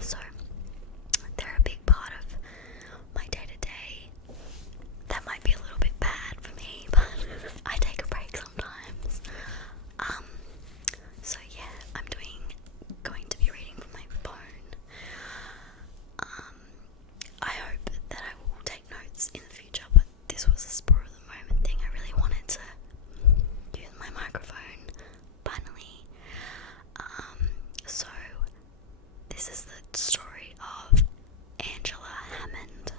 So they're a big part of my day-to-day. That might be a little bit bad for me, but I take a break sometimes. So yeah, I'm going to be reading from my phone. I hope that I will take notes in the future, but this was a spur of the moment thing. I really wanted to use my microphone finally. So this is the story of Angela Hammond.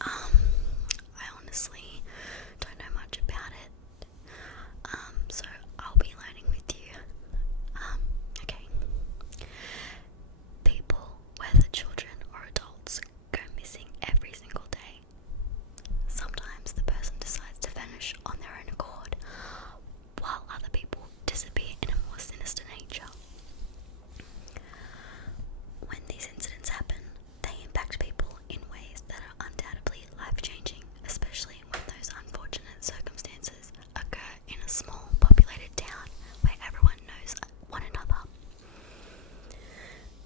I honestly don't know much about it. So I'll be learning with you. Okay. People, whether children or adults, go missing every single day. Sometimes the person decides to vanish on their own accord, while other people disappear in a more sinister nature. When these incidents happen, they impact people in ways that are undoubtedly life-changing, especially when those unfortunate circumstances occur in a small populated town where everyone knows one another.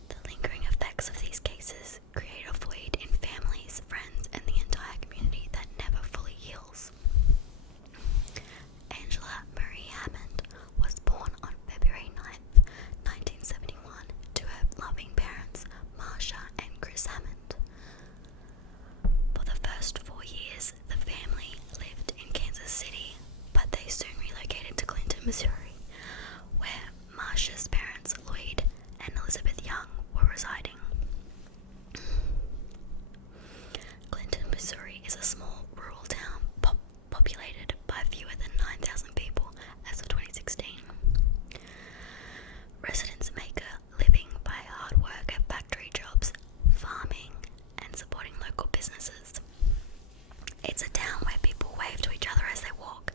The lingering effects of these cases create a void in families, friends, and the entire community that never fully heals. Angela Marie Hammond was born on February 9th, 1971, to her loving parents, Marsha and Chris Hammond. For the first 4 years, the family lived in Kansas City, but they soon relocated to Clinton, Missouri, where Marsha's parents, Lloyd and Elizabeth Young, were residing. Clinton, Missouri is a small rural town populated by fewer than 9,000 people as of 2016. Residents make a living by hard work at factory jobs, farming, and supporting local businesses. It's a town where people wave to each other as they walk.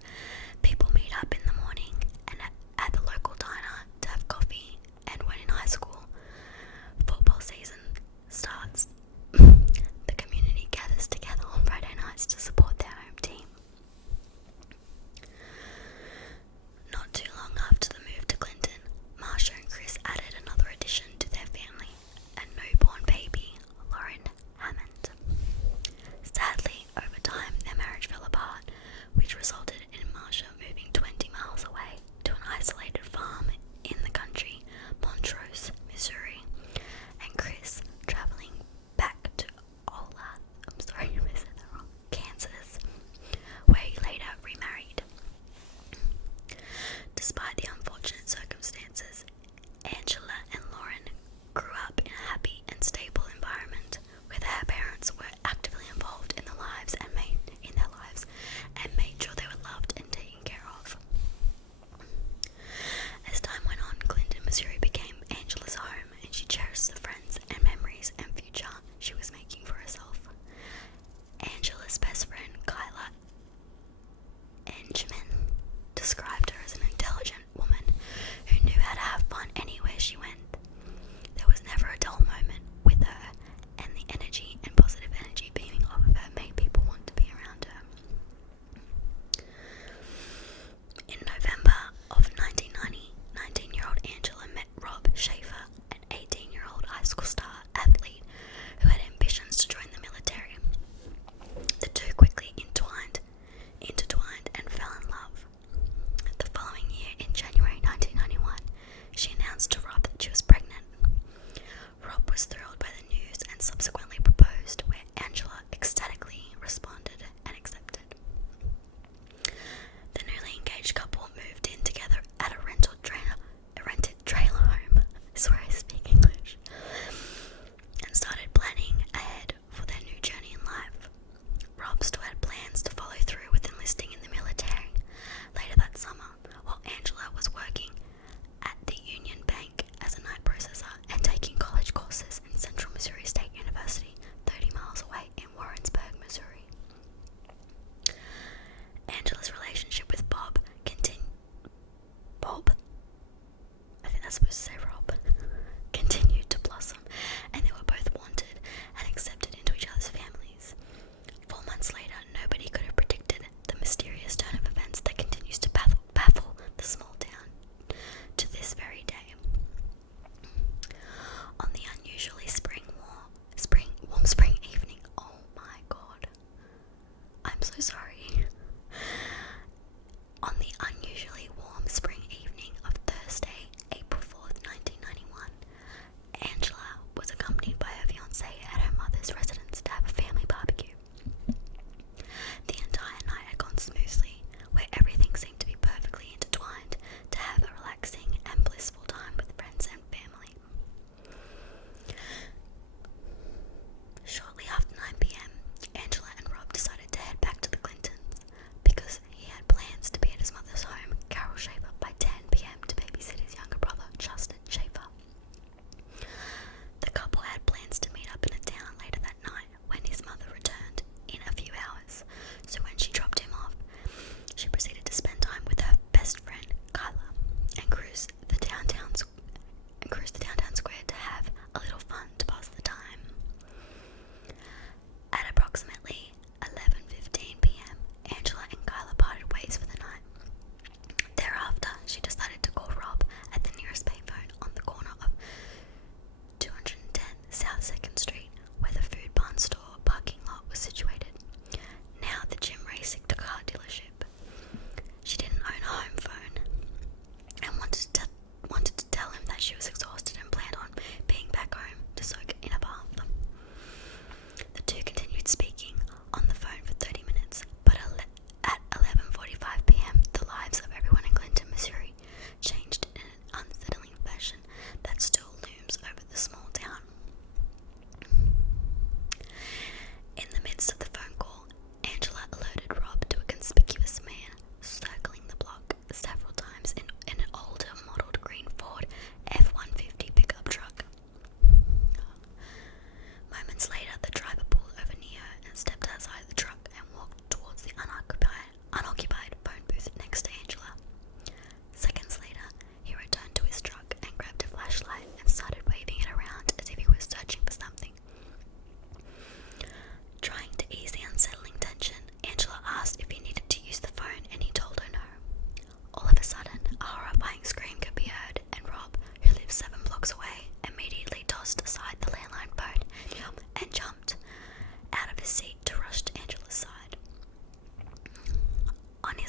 People meet up in the morning and at the local diner to have coffee, and when in high school, football season starts, the community gathers together on Friday nights to support their home team. Not too long after the move to Clinton, Marsha and Chris added another addition to their family, a newborn baby, Lauren Hammond. Sadly, over time, their marriage fell apart, which resulted in Marsha moving 20 miles away to an isolated farm in the country, Montrose, Missouri, and Chris traveling back to Kansas, where he later remarried. Despite the unfortunate circumstances, Angela and Lauren grew up in a happy and stable environment where their parents were actively involved in their lives and made sure they were loved and taken care of. As time went on, Clinton, Missouri became Angela's home, and she cherished the friends and memories and future she was making for herself. Angela's best friend, Kyla Engeman, described her as an intelligent woman who knew how to have fun anywhere she went. There was never a dull moment with her, and the energy and positive energy beaming off of her made people want to be around her. In November of 1990, 19-year-old Angela met Rob Schaefer, an 18-year-old high school star athlete who had ambitions to join the military. The two quickly intertwined and fell in love. The following year, in January 1991, she announced to Rob that she was pregnant. Rob was thrilled by the news and subsequently proposed, where Angela ecstatically responded and accepted. The newly engaged couple moved in together at a rented trailer home, is where I speak English, and started planning ahead for their new journey in life. Rob still had plans to follow through with enlisting in the military later that summer, while Angela was working at the Union Bank as a night processor and taking college courses in Central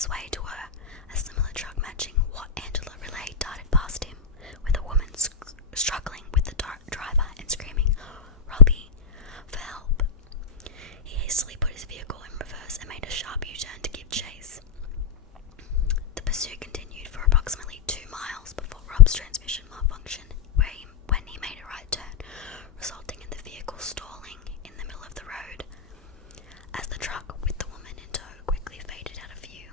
his way to her, a similar truck matching what Angela relayed darted past him, with a woman struggling with the driver and screaming, "Robbie, for help." He hastily put his vehicle in reverse and made a sharp U-turn to give chase. The pursuit continued for approximately 2 miles before Rob's transmission malfunctioned, when he made a right turn, resulting in the vehicle stalling in the middle of the road, as the truck with the woman in tow quickly faded out of view.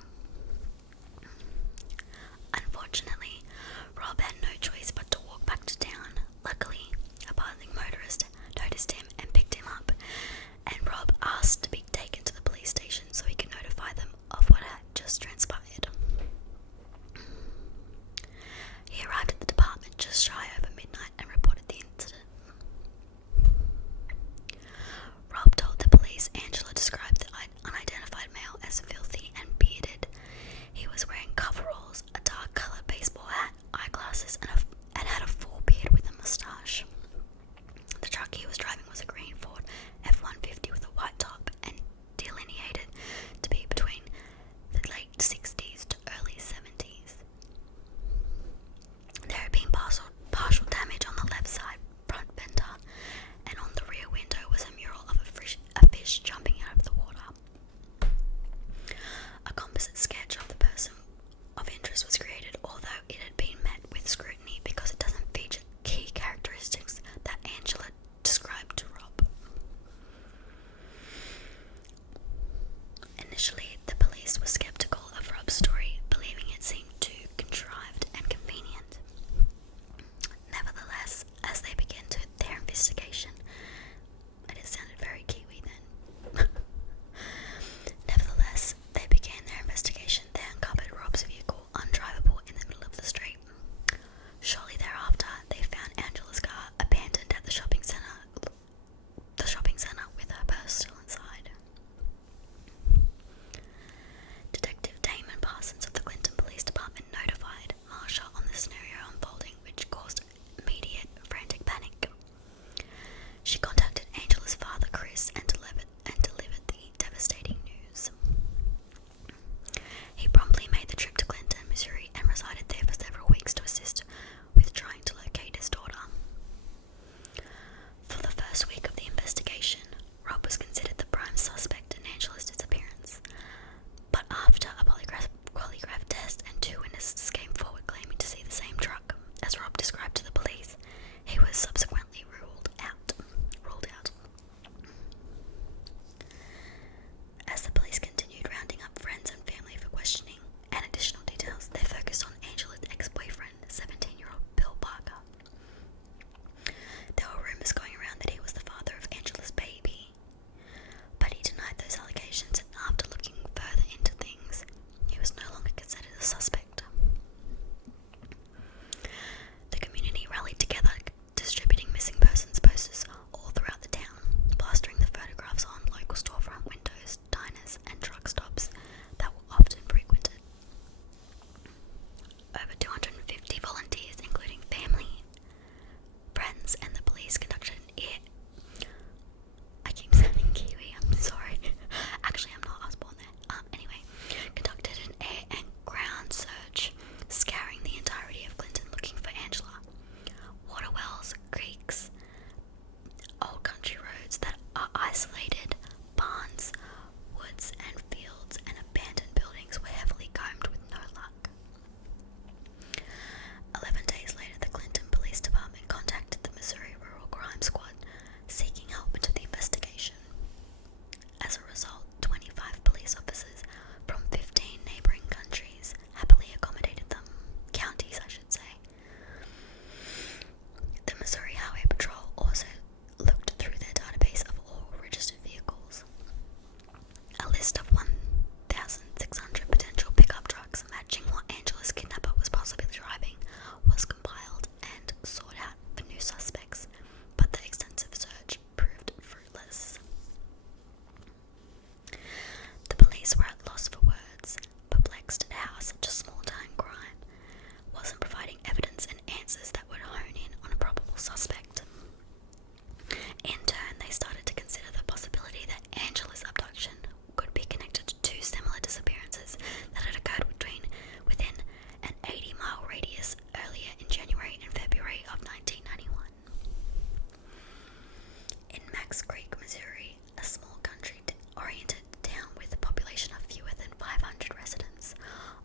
Fox Creek, Missouri, a small country-oriented town with a population of fewer than 500 residents.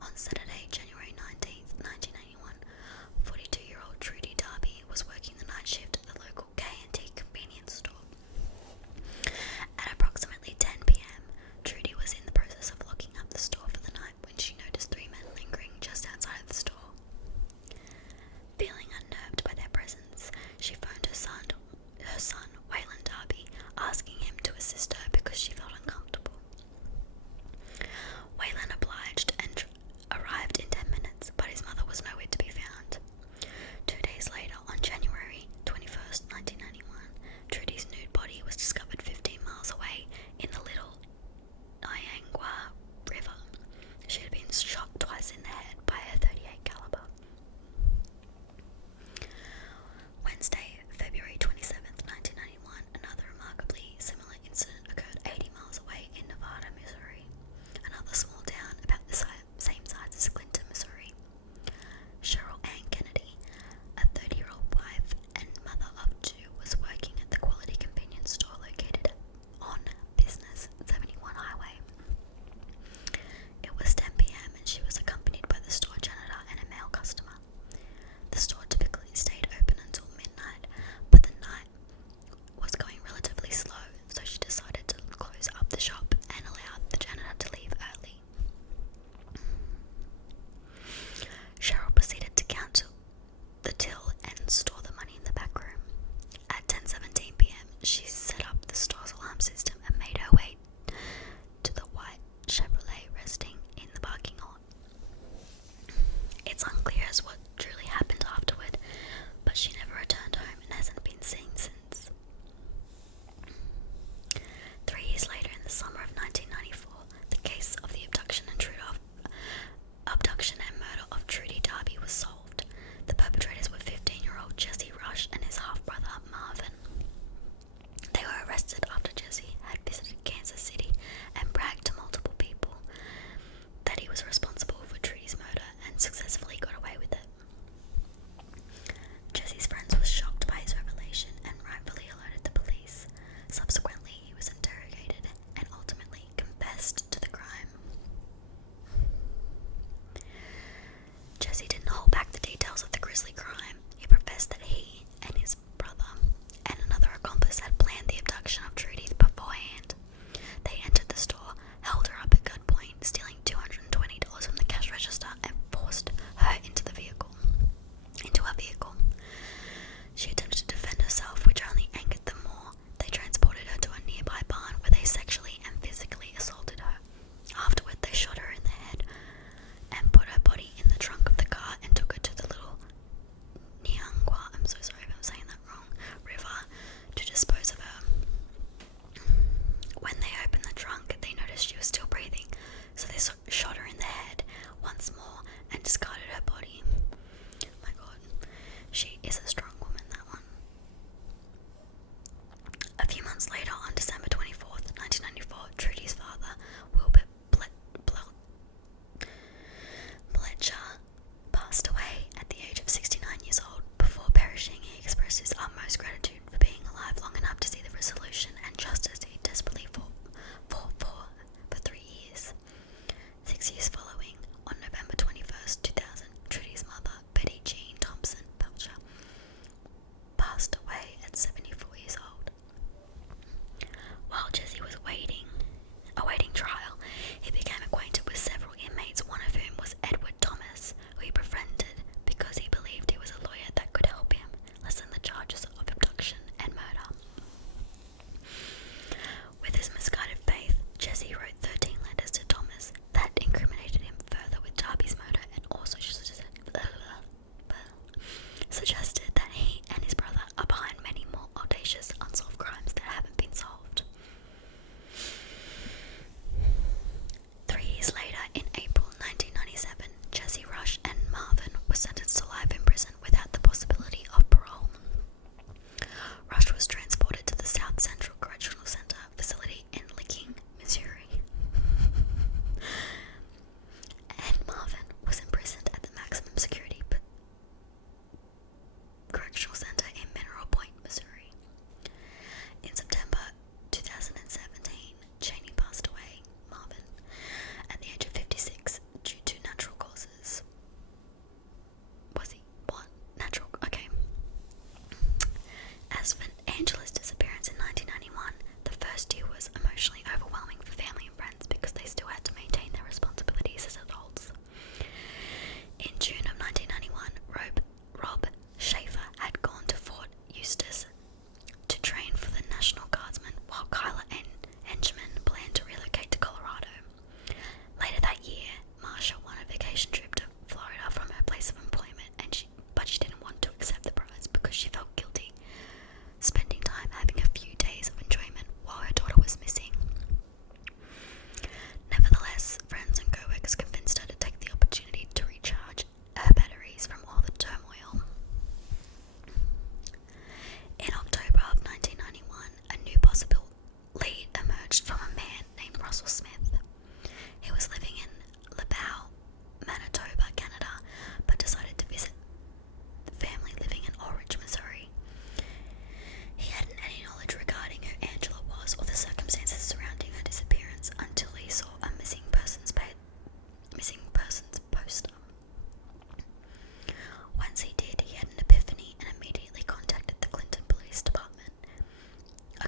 On Saturday, January 19th, 1981, 42-year-old Trudy Darby was working the night shift at the local K&T convenience store. At approximately 10 p.m., Trudy was in the process of locking up the store for the night when she noticed 3 men lingering just outside of the store. Feeling unnerved by their presence, she phoned her son, Waylon Darby, asking him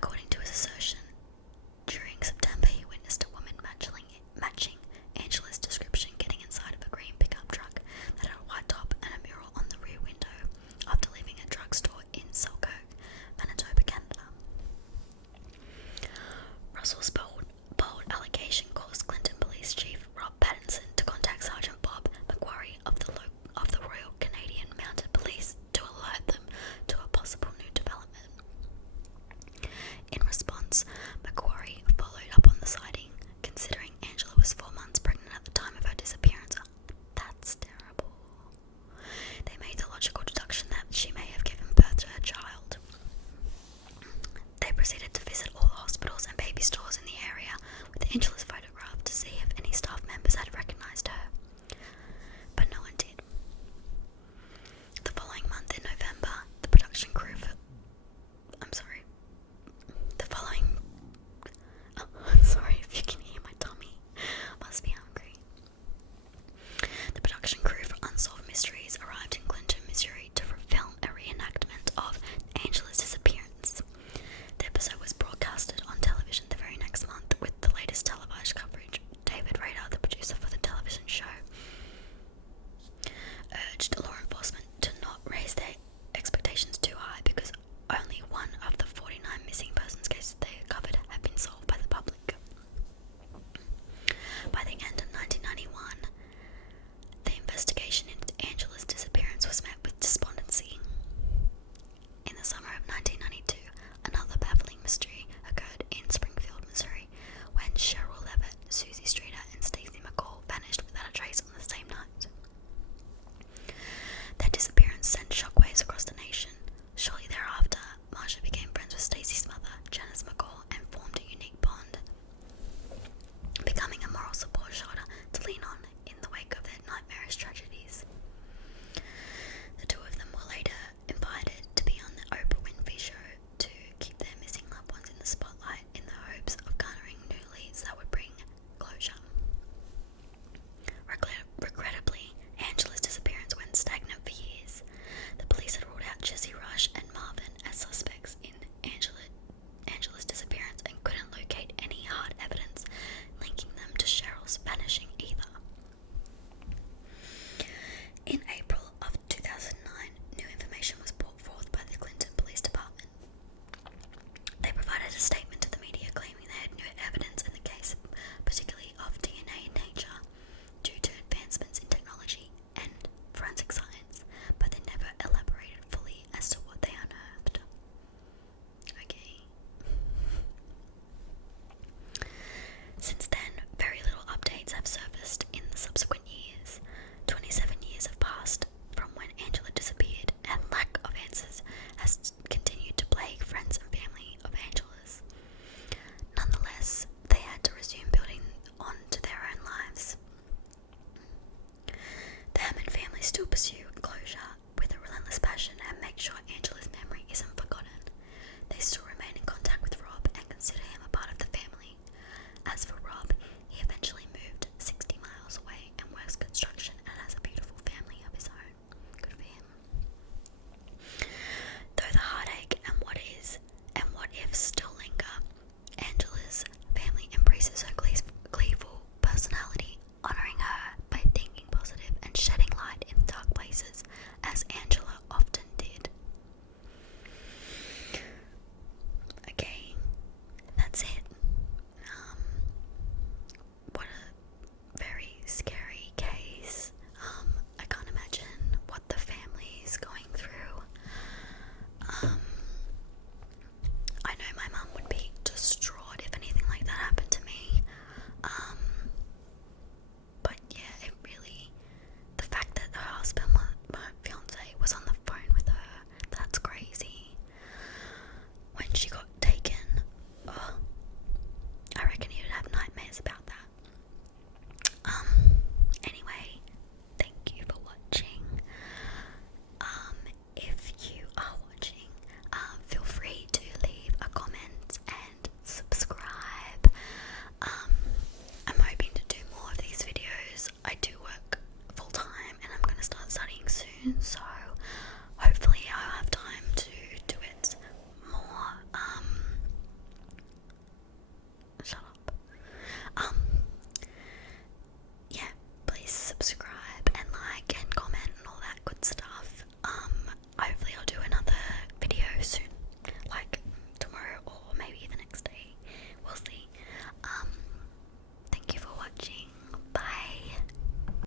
According to his assertion, during September he witnessed a woman matching Angela's description getting inside of a green pickup truck that had a white top and a mural on the rear window after leaving a drugstore in Selkirk, Manitoba, Canada. Russell's bold allegation caused Clinton Police Chief Rob Pattinson to contact Sergeant Bob Macquarie of the Royal Canadian Mounted Police to alert them to a possible new development. In response, Macquarie followed up on the sighting